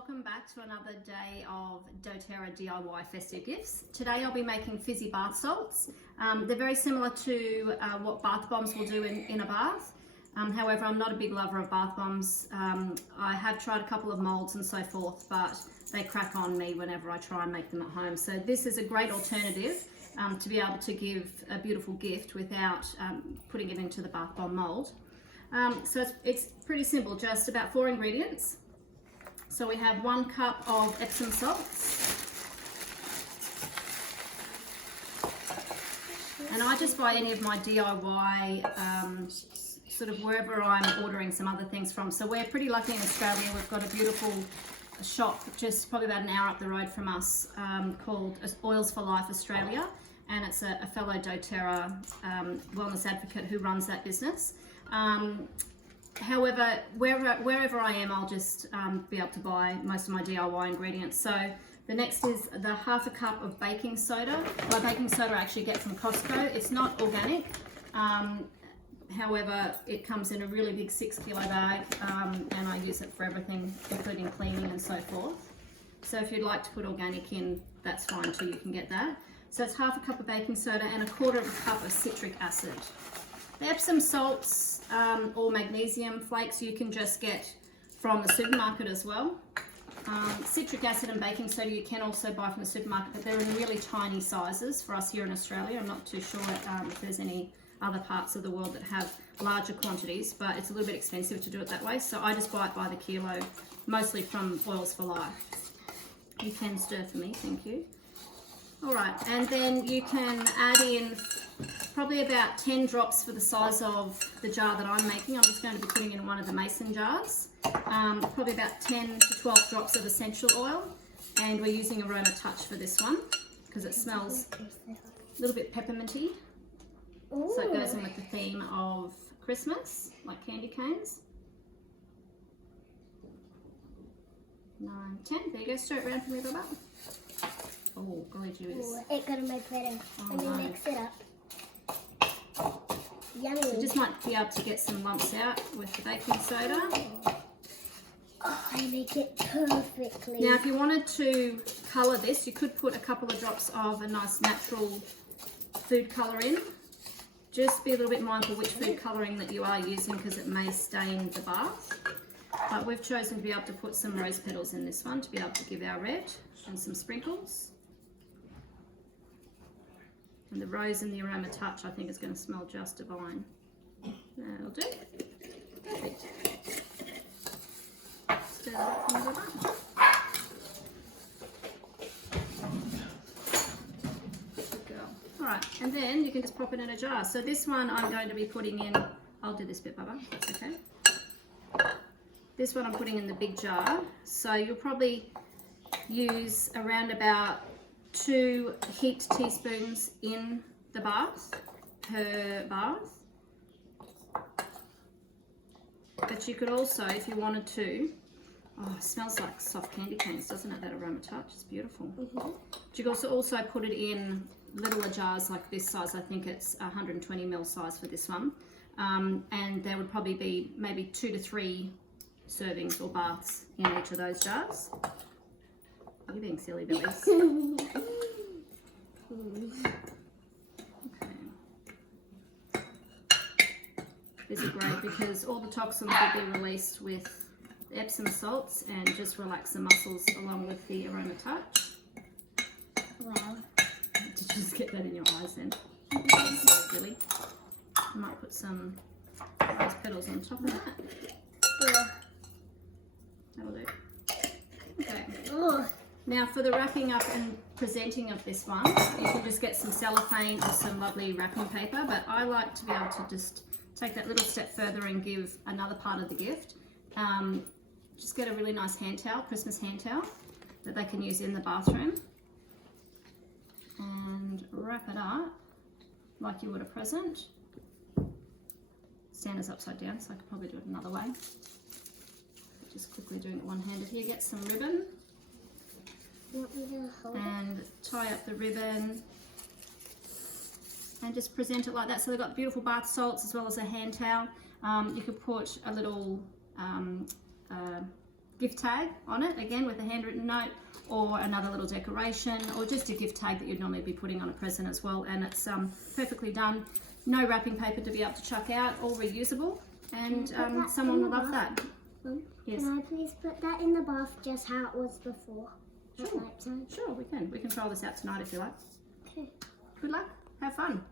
welcome back to another day of doTERRA DIY festive gifts. Today I'll be making fizzy bath salts. They're very similar to what bath bombs will do in a bath. However, I'm not a big lover of bath bombs. I have tried a couple of molds and so forth, but they crack on me whenever I try and make them at home. So this is a great alternative to be able to give a beautiful gift without putting it into the bath bomb mold. So it's pretty simple, just about 4 ingredients. So we have 1 cup of Epsom salts. And I just buy any of my DIY, sort of wherever I'm ordering some other things from. So we're pretty lucky in Australia. We've got a beautiful shop just probably about an hour up the road from us called Oils for Life Australia. And it's a fellow doTERRA wellness advocate who runs that business. However, wherever I am, I'll just be able to buy most of my DIY ingredients. So the next is the 1/2 cup of baking soda. Well, baking soda I actually get from Costco. It's not organic. However, it comes in a really big 6-kilo bag, and I use it for everything, including cleaning and so forth. So if you'd like to put organic in, that's fine too, you can get that. So it's 1/2 cup of baking soda and 1/4 cup of citric acid. The Epsom salts or magnesium flakes you can just get from the supermarket as well. Citric acid and baking soda you can also buy from the supermarket, but they're in really tiny sizes for us here in Australia. I'm not too sure if there's any other parts of the world that have larger quantities, but it's a little bit expensive to do it that way. So I just buy it by the kilo, mostly from Oils for Life. You can stir for me, thank you. All right, and then you can add in probably about 10 drops for the size of the jar that I'm making. I'm just going to be putting in one of the mason jars. Probably about 10 to 12 drops of essential oil. And we're using Aroma Touch for this one because it smells a little bit pepperminty. Ooh. So it goes in with the theme of Christmas, like candy canes. 9, 10. There you go. Stir it around for me, Baba. Oh, golly juice. It's gonna make better. Let me mix it up. Yummy. So you just might be able to get some lumps out with the baking soda. Oh, I make it perfectly. Now, if you wanted to colour this, you could put a couple of drops of a nice natural food colour in. Just be a little bit mindful which food colouring that you are using because it may stain the bath. But we've chosen to be able to put some rose petals in this one to be able to give our red and some sprinkles. And the rose and the Aroma Touch I think is going to smell just divine. That'll do. Perfect. Stir that up and go. Good girl. Alright, and then you can just pop it in a jar. So this one I'm going to be putting in, I'll do this bit, Bubba, that's okay. This one I'm putting in the big jar. So you'll probably use around about 2 heaped teaspoons in the bath per bath. But you could also, if you wanted to, oh, it smells like soft candy canes, doesn't it? That Aroma Touch, it's beautiful. But you could also put it in littler jars like this size. I think it's 120 ml size for this one. And there would probably be maybe 2 to 3 servings or baths in each of those jars. You're being silly, Billies. Okay. These are great because all the toxins will be released with the Epsom salts and just relax the muscles along with the Aroma Touch. Wow. Did you just get that in your eyes then? Really? I might put some rose petals on top of that. Yeah. That'll do. Okay. Oh. Now for the wrapping up and presenting of this one, you can just get some cellophane or some lovely wrapping paper, but I like to be able to just take that little step further and give another part of the gift. Just get a really nice hand towel, Christmas hand towel, that they can use in the bathroom and wrap it up like you would a present. Stand is upside down, so I could probably do it another way. Just quickly doing it one-handed here. Get some ribbon. And tie up the ribbon and just present it like that. So they've got beautiful bath salts as well as a hand towel. You could put a little gift tag on it, again with a handwritten note, or another little decoration, or just a gift tag that you'd normally be putting on a present as well. And it's perfectly done. No wrapping paper to be able to chuck out, all reusable, and someone will love that. Mum, Yes. can I please put that in the bath just how it was before? At Sure. night time? Sure, we can. We can try this out tonight if you like. Okay. Good luck. Have fun.